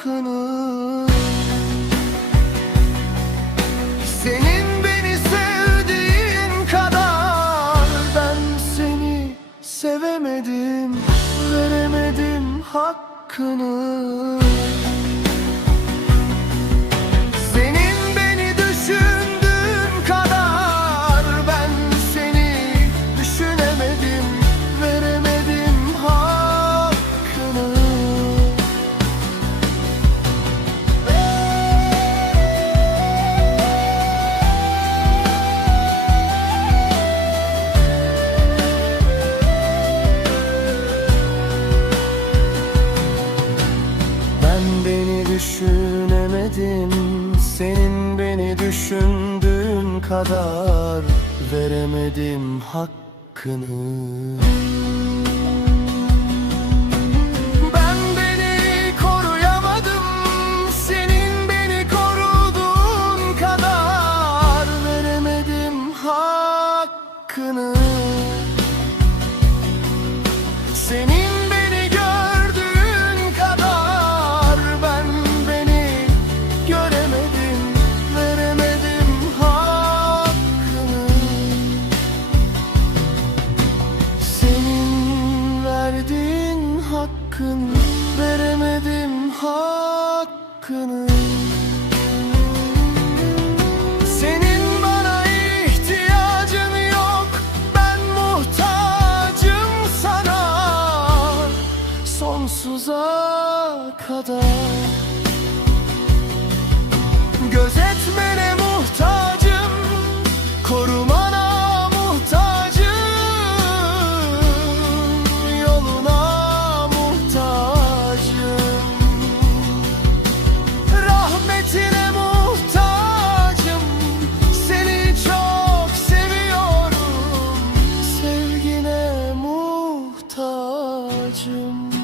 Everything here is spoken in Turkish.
yakını Senin beni sevdiğin kadar Ben seni sevemedim Veremedim hakkını. düşünemedim Senin beni düşündüğün kadar Veremedim hakkını. Ben beni koruyamadım. Senin beni koruduğun kadar Veremedim hakkını. Senin yakın veremedim hakkını. Senin bana ihtiyacın yok ben muhtacım sana. Sonsuza kadar. Gözetme 着你